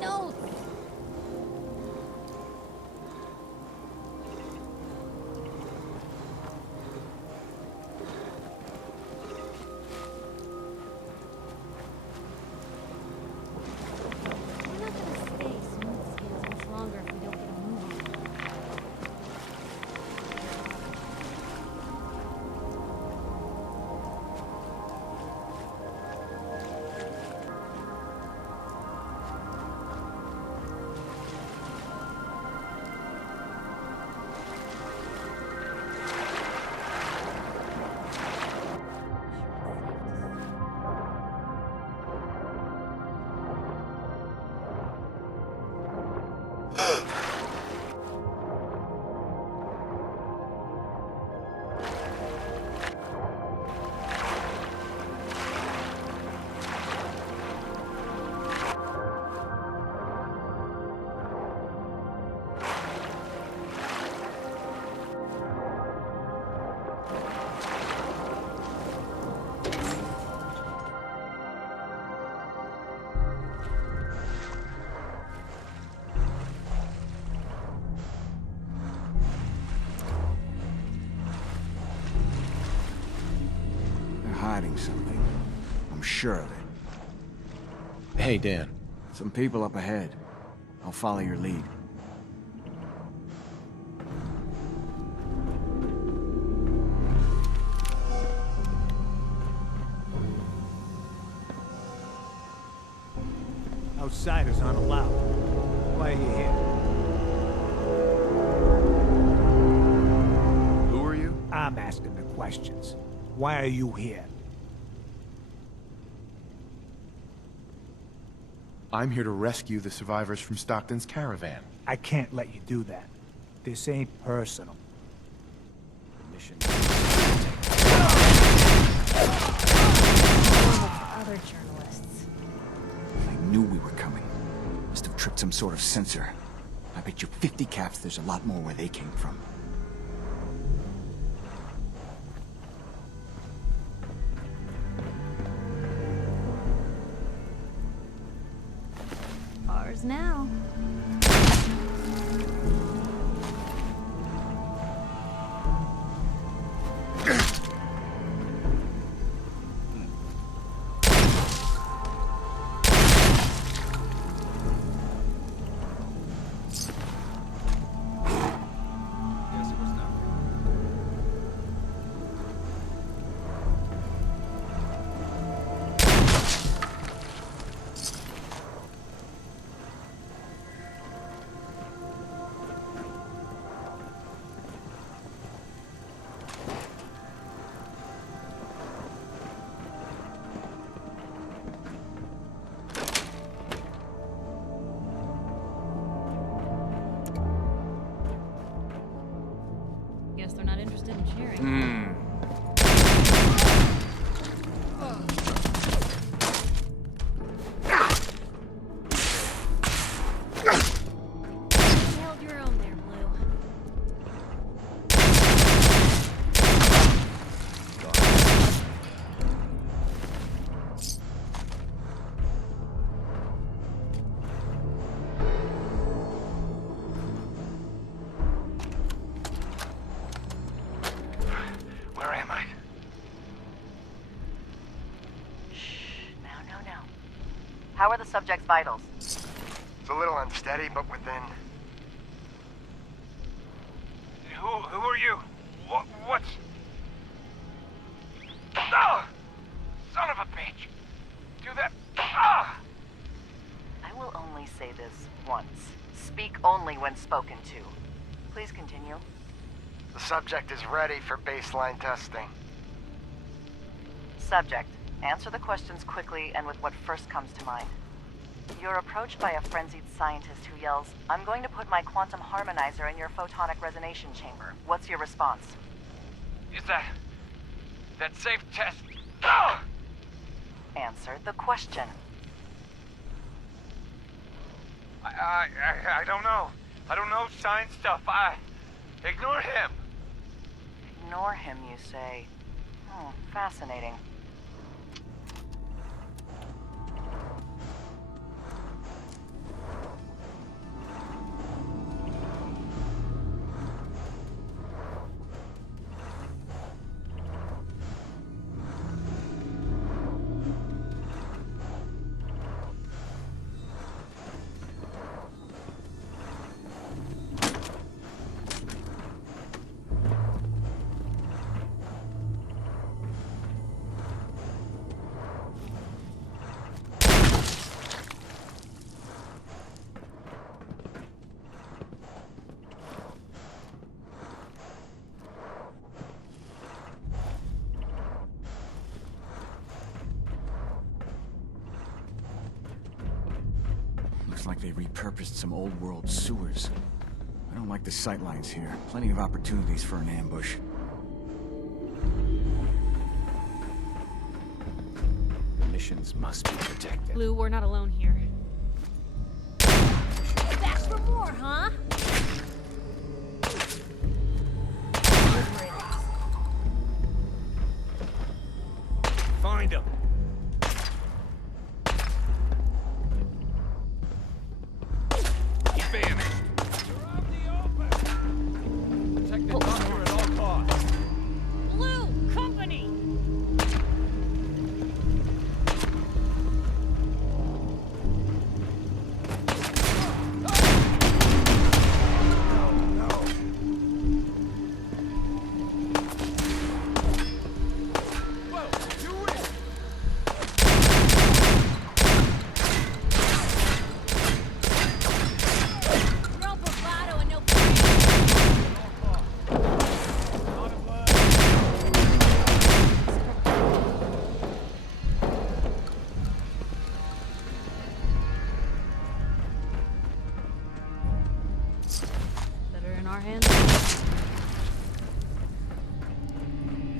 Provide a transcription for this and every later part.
notes. We're not gonna stay smooth skills much longer if we don't get a move on. Hiding something. I'm sure of it. Hey, Dan. Some people up ahead. I'll follow your lead. Outsiders aren't allowed. Why are you here? Who are you? I'm asking the questions. Why are you here? I'm here to rescue the survivors from Stockton's caravan. I can't let you do that. This ain't personal. Mission. Other journalists. I knew we were coming. Must have tripped some sort of sensor. I bet you 50 caps there's a lot more where they came from. Ours now. Guess they're not interested in sharing. You held your own there, Blue. Where am I? No. How are the subject's vitals? It's a little unsteady, but within. Who are you? What's... Ah! Son of a bitch! Do that... Ah! I will only say this once. Speak only when spoken to. Please continue. The subject is ready for baseline testing. Subject, answer the questions quickly and with what first comes to mind. You're approached by a frenzied scientist who yells, "I'm going to put my quantum harmonizer in your photonic resonance chamber." What's your response? Is that safe test? Ah! Answer the question. I don't know. I don't know science stuff. Ignore him. Ignore him, you say. Fascinating. like they repurposed some old world sewers. I don't like the sightlines here. Plenty of opportunities for an ambush. The missions must be protected. Blue, we're not alone here. Back for more, huh? Find him. He vanished. You're on the open. Protect the doctor at all costs. Blue, company! No bravado and no better in our hands.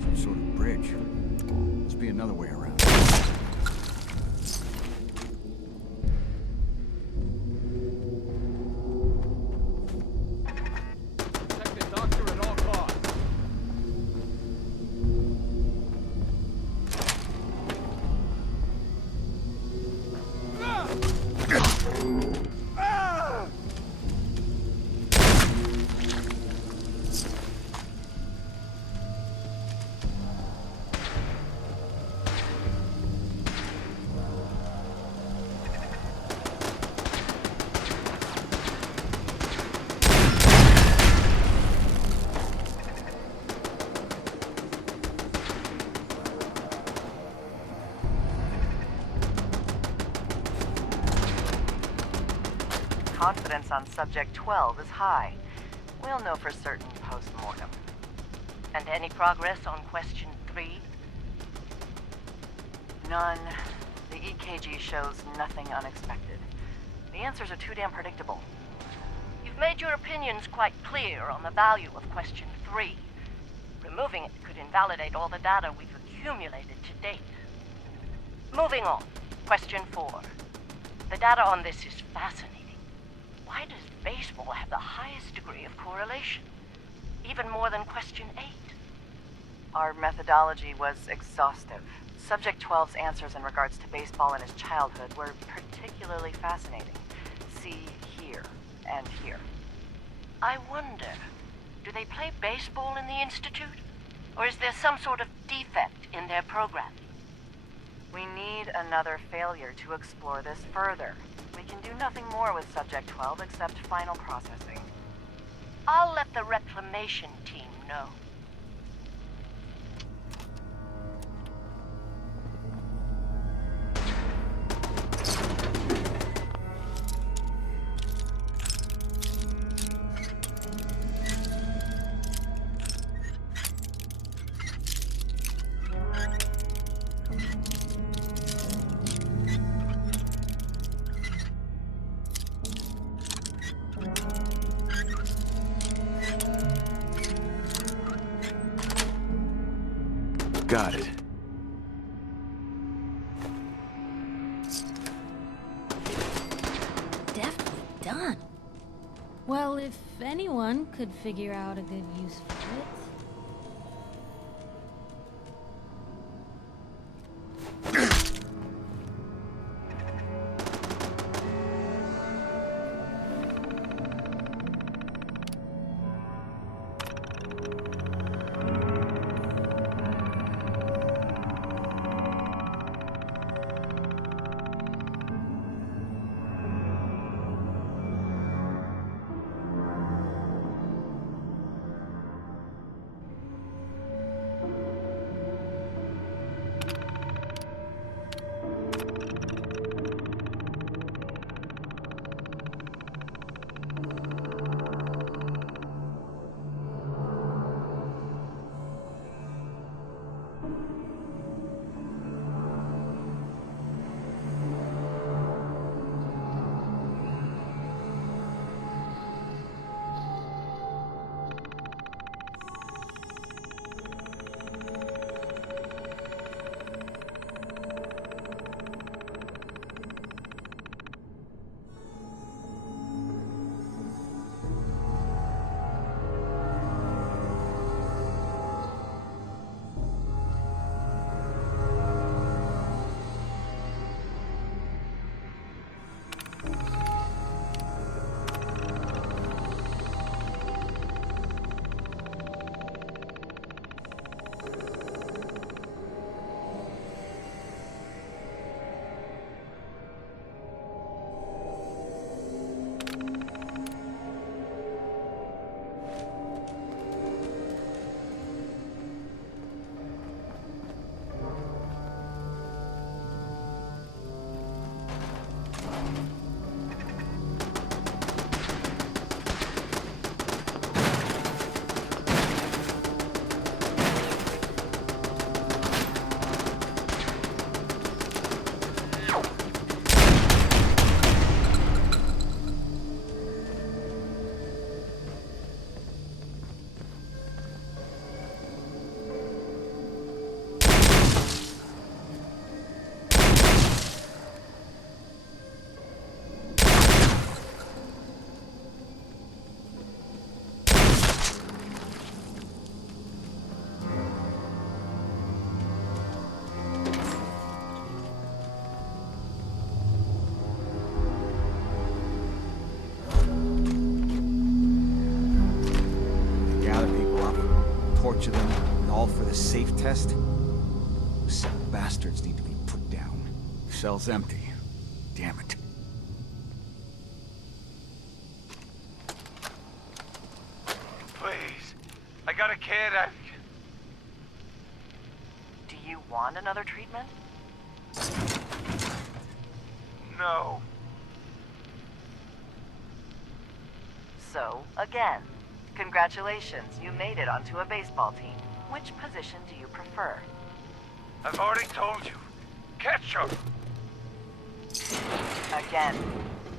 Some sort of bridge. Must be another way around. Protect the doctor at all costs. Confidence on subject 12 is high. We'll know for certain post-mortem. And any progress on question 3? None. The EKG shows nothing unexpected. The answers are too damn predictable. You've made your opinions quite clear on the value of question 3. Removing it could invalidate all the data we've accumulated to date. Moving on. Question 4. The data on this is fascinating. Why does baseball have the highest degree of correlation? Even more than question 8. Our methodology was exhaustive. Subject 12's answers in regards to baseball in his childhood were particularly fascinating. See here and here. I wonder, do they play baseball in the Institute? Or is there some sort of defect in their programming? We need another failure to explore this further. We can do nothing more with Subject 12 except final processing. I'll let the reclamation team know. Got it. Deftly done. Well, if anyone could figure out a good use for it. bunch of them, and all for the safe test? Some bastards need to be put down. Cell's empty. Damn it. Please. I got a kid. Do you want another treatment? No. So, again, congratulations, you made it onto a baseball team. Which position do you prefer? I've already told you. Catcher. Again,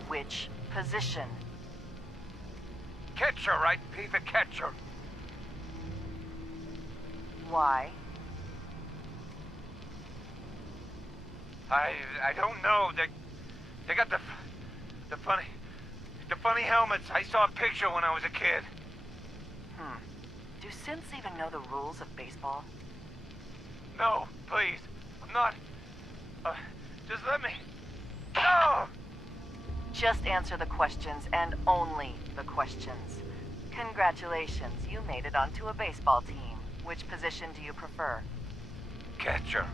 which position? Catcher, right? Be the catcher. Why? I don't know. They got the funny helmets. I saw a picture when I was a kid. Do synths even know the rules of baseball? No, please. I'm not. Just let me. No! Just answer the questions, and only the questions. Congratulations, you made it onto a baseball team. Which position do you prefer? Catcher.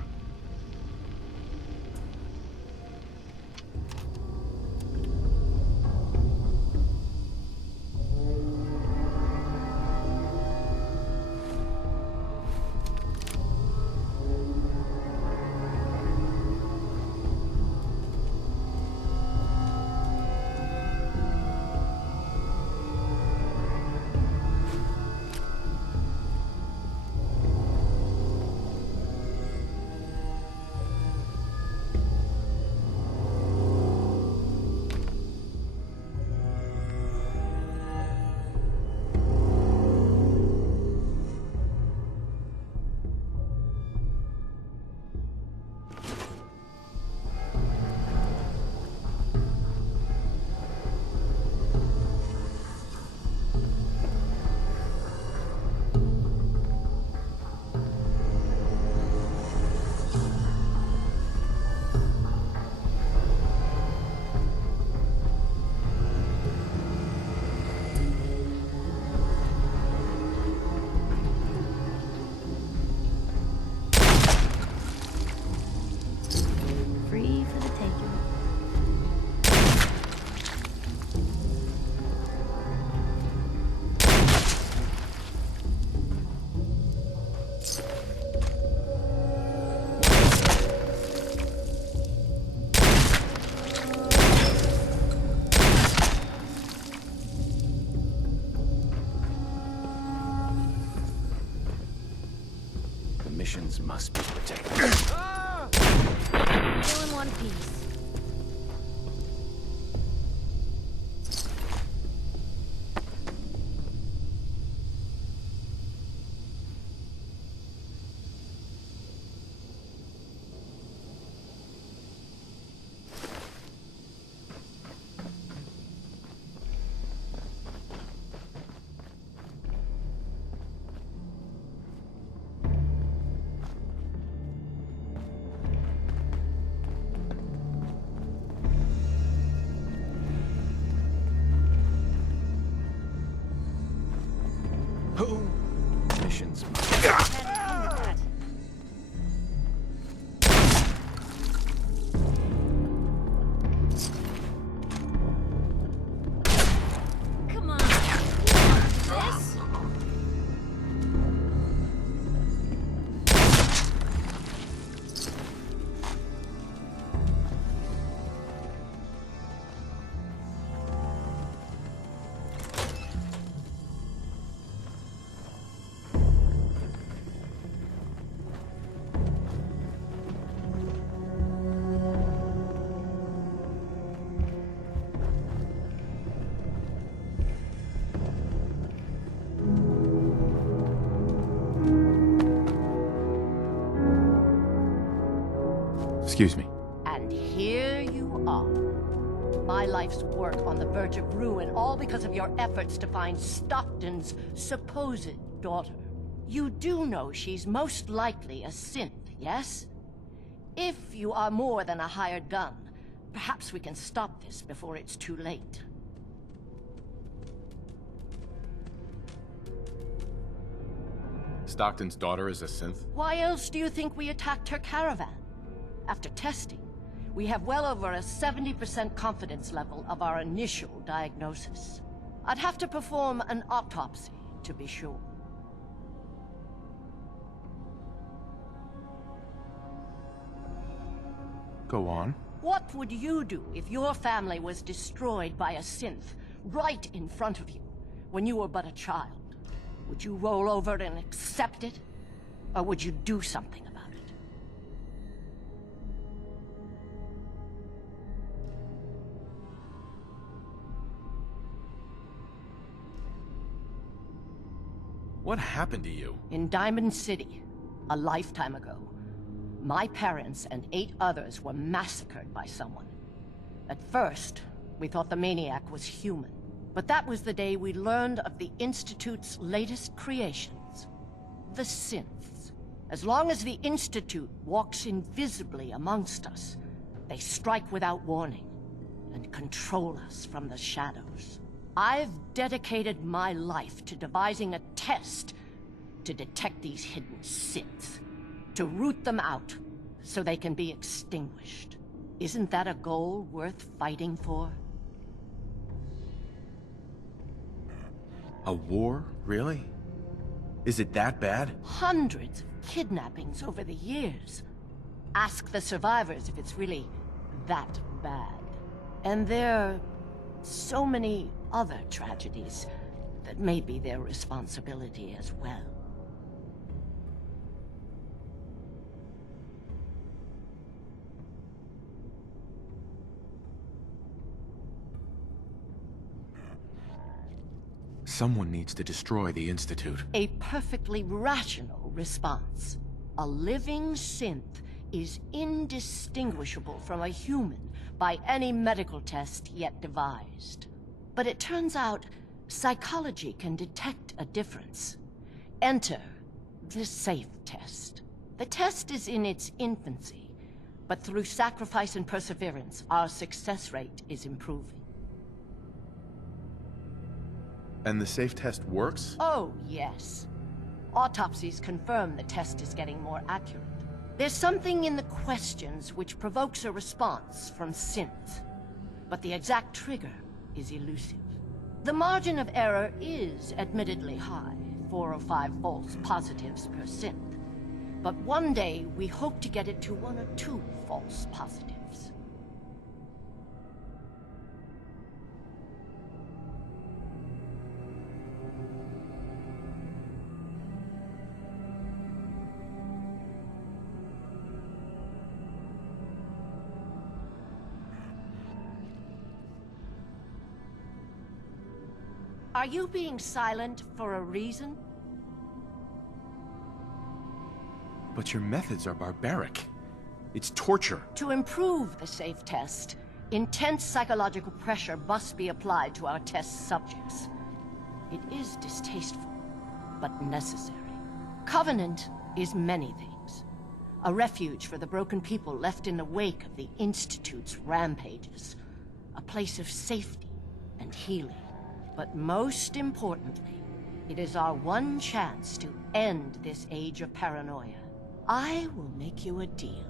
Free for the taking. The missions must be protected. All in one piece. Missions must Come on. This? Excuse me. And here you are. My life's work on the verge of ruin, all because of your efforts to find Stockton's supposed daughter. You do know she's most likely a synth, yes? If you are more than a hired gun, perhaps we can stop this before it's too late. Stockton's daughter is a synth? Why else do you think we attacked her caravan? After testing, we have well over a 70% confidence level of our initial diagnosis. I'd have to perform an autopsy to be sure. Go on. What would you do if your family was destroyed by a synth right in front of you when you were but a child? Would you roll over and accept it? Or would you do something about it? What happened to you? In Diamond City, a lifetime ago, my parents and 8 others were massacred by someone. At first, we thought the maniac was human. But that was the day we learned of the Institute's latest creations, the synths. As long as the Institute walks invisibly amongst us, they strike without warning and control us from the shadows. I've dedicated my life to devising a test to detect these hidden synths, to root them out so they can be extinguished. Isn't that a goal worth fighting for? A war? Really? Is it that bad? Hundreds of kidnappings over the years. Ask the survivors if it's really that bad. And there are so many other tragedies that may be their responsibility as well. Someone needs to destroy the Institute. A perfectly rational response. A living synth is indistinguishable from a human by any medical test yet devised. But it turns out psychology can detect a difference. Enter the safe test. The test is in its infancy, but through sacrifice and perseverance, our success rate is improving. And the safe test works? Oh, yes. Autopsies confirm the test is getting more accurate. There's something in the questions which provokes a response from synth, but the exact trigger is elusive. The margin of error is admittedly high, 4 or 5 false positives per synth. But one day, we hope to get it to 1 or 2 false positives. Are you being silent for a reason? But your methods are barbaric. It's torture. To improve the safe test, intense psychological pressure must be applied to our test subjects. It is distasteful, but necessary. Covenant is many things. A refuge for the broken people left in the wake of the Institute's rampages. A place of safety and healing. But most importantly, it is our one chance to end this age of paranoia. I will make you a deal.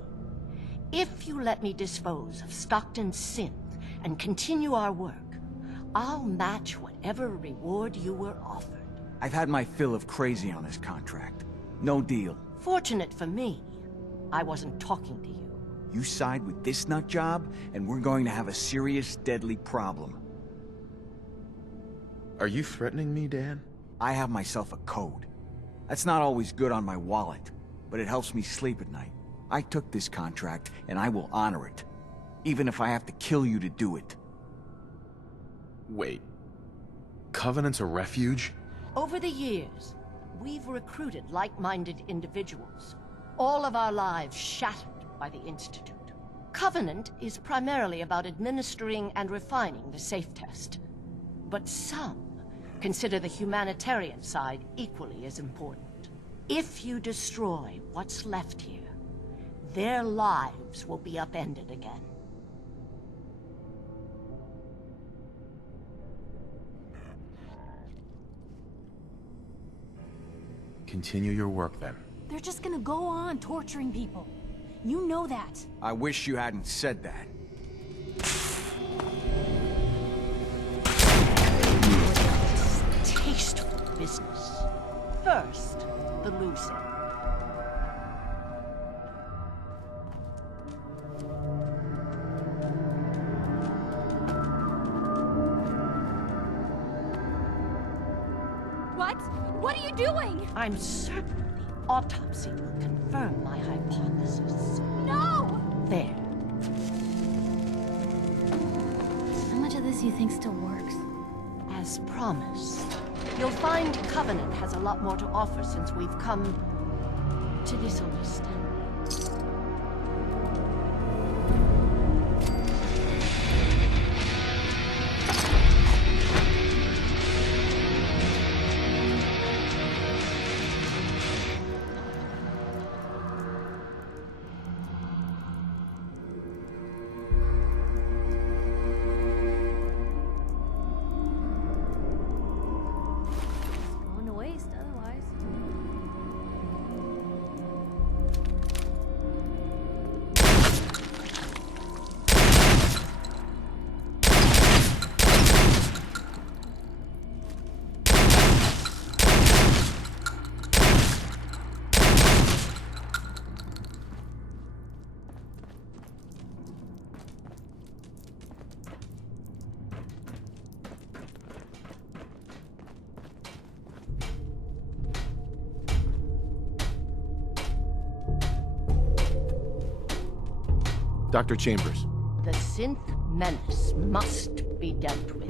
If you let me dispose of Stockton's synth and continue our work, I'll match whatever reward you were offered. I've had my fill of crazy on this contract. No deal. Fortunate for me, I wasn't talking to you. You side with this nut job, and we're going to have a serious, deadly problem. Are you threatening me, Dan? I have myself a code. That's not always good on my wallet, but it helps me sleep at night. I took this contract, and I will honor it. Even if I have to kill you to do it. Wait. Covenant's a refuge? Over the years, we've recruited like-minded individuals. All of our lives shattered by the Institute. Covenant is primarily about administering and refining the safe test. But some consider the humanitarian side equally as important. If you destroy what's left here, their lives will be upended again. Continue your work then. They're just gonna go on torturing people. You know that. I wish you hadn't said that. Tasteful business. First, the loser. What? What are you doing? I'm certain the autopsy will confirm my hypothesis. No! There. How much of this you think still works? As promised. You'll find Covenant has a lot more to offer since we've come to this understanding. Going to waste otherwise. Dr. Chambers. The synth menace must be dealt with.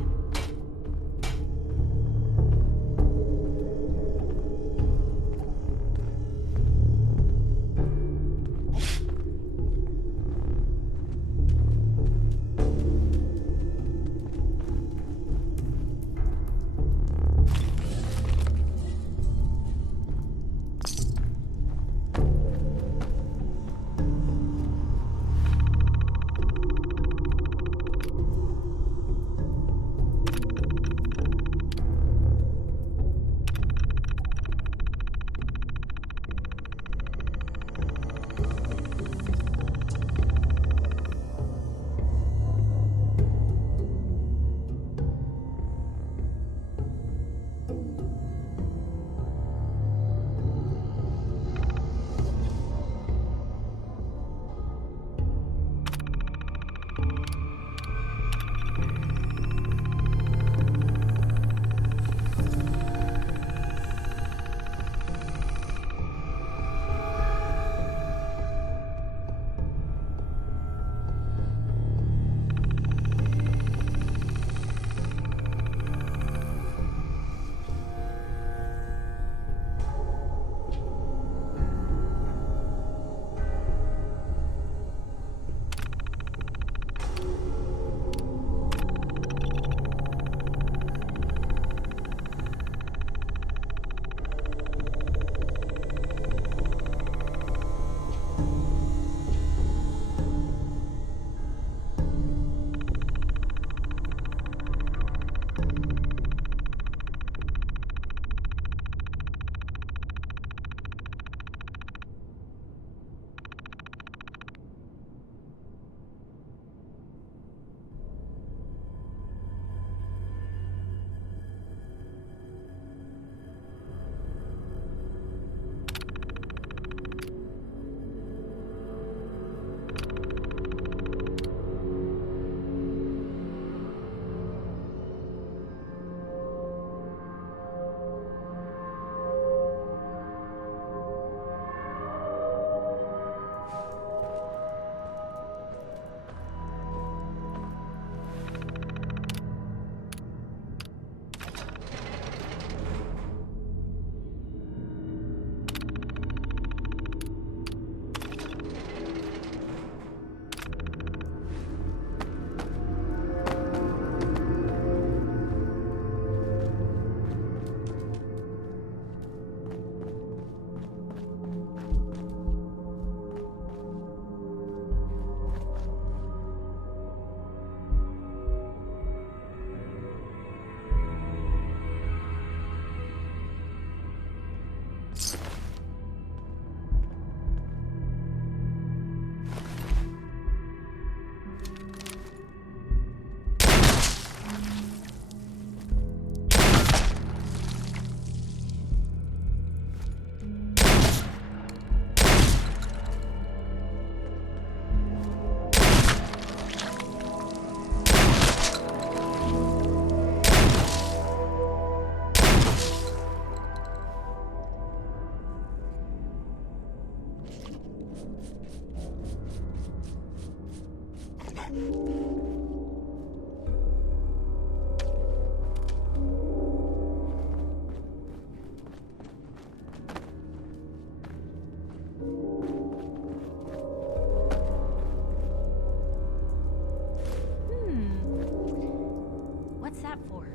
that for?